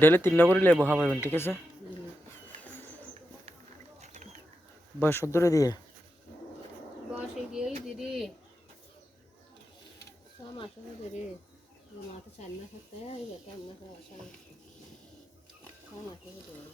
Daily 3টা করে লেবু খাওয়াবেন, ঠিক আছে? বয়স ধরে দিয়ে বয়স এই দিয়ে দিদি 6 মাস হয়ে ধরে মাথা 4 মাস থাকতে এই বেটা মাস আসলে 6 মাস হয়ে ধরে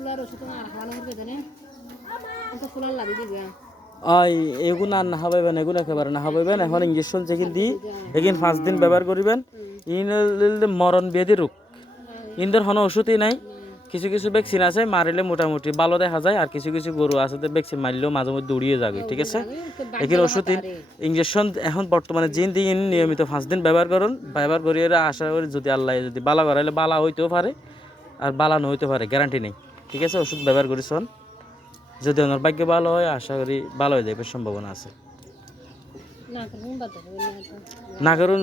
ফুলার ওষুধ আর খাওয়ানো হবে জানে তো ফুলার লাগি দিবে এগুলো আর না খাবাইবেন, এগুলো একেবারে না খাবাইবেন। এখন ইঞ্জেকশন যেখান দিই এখান 5 দিন ব্যবহার করিবেন। ইন মরণ ব্যাধি রোগ, ইনদের কোনো ওষুধই নাই। কিছু কিছু ভ্যাকসিন আছে মারিলে মোটামুটি ভালো দেখা যায়, আর কিছু কিছু গরু আছে ভ্যাকসিন মারলেও মাঝে মধ্যে উড়িয়ে যাবে, ঠিক আছে? এখানে ওষুধ ইঞ্জেকশন এখন বর্তমানে জিন দিয়ে নিয়মিত 5 দিন ব্যবহার করুন। ব্যবহার করিয়ে আশা করি যদি আল্লাহ যদি বালা করাইলে বালা হইতেও পারে, আর বালা না হইতে পারে, গ্যারান্টি নেই, ঠিক আছে? ওষুধ ব্যবহার করিছন, যদি ওনার ভাগ্য ভালো হয় আশা করি ভালো হয়ে যাবে, সম্ভাবনা আছে। না করুন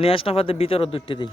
নিয়ে আসনা পাতে ভিতরে দুধটি দিই।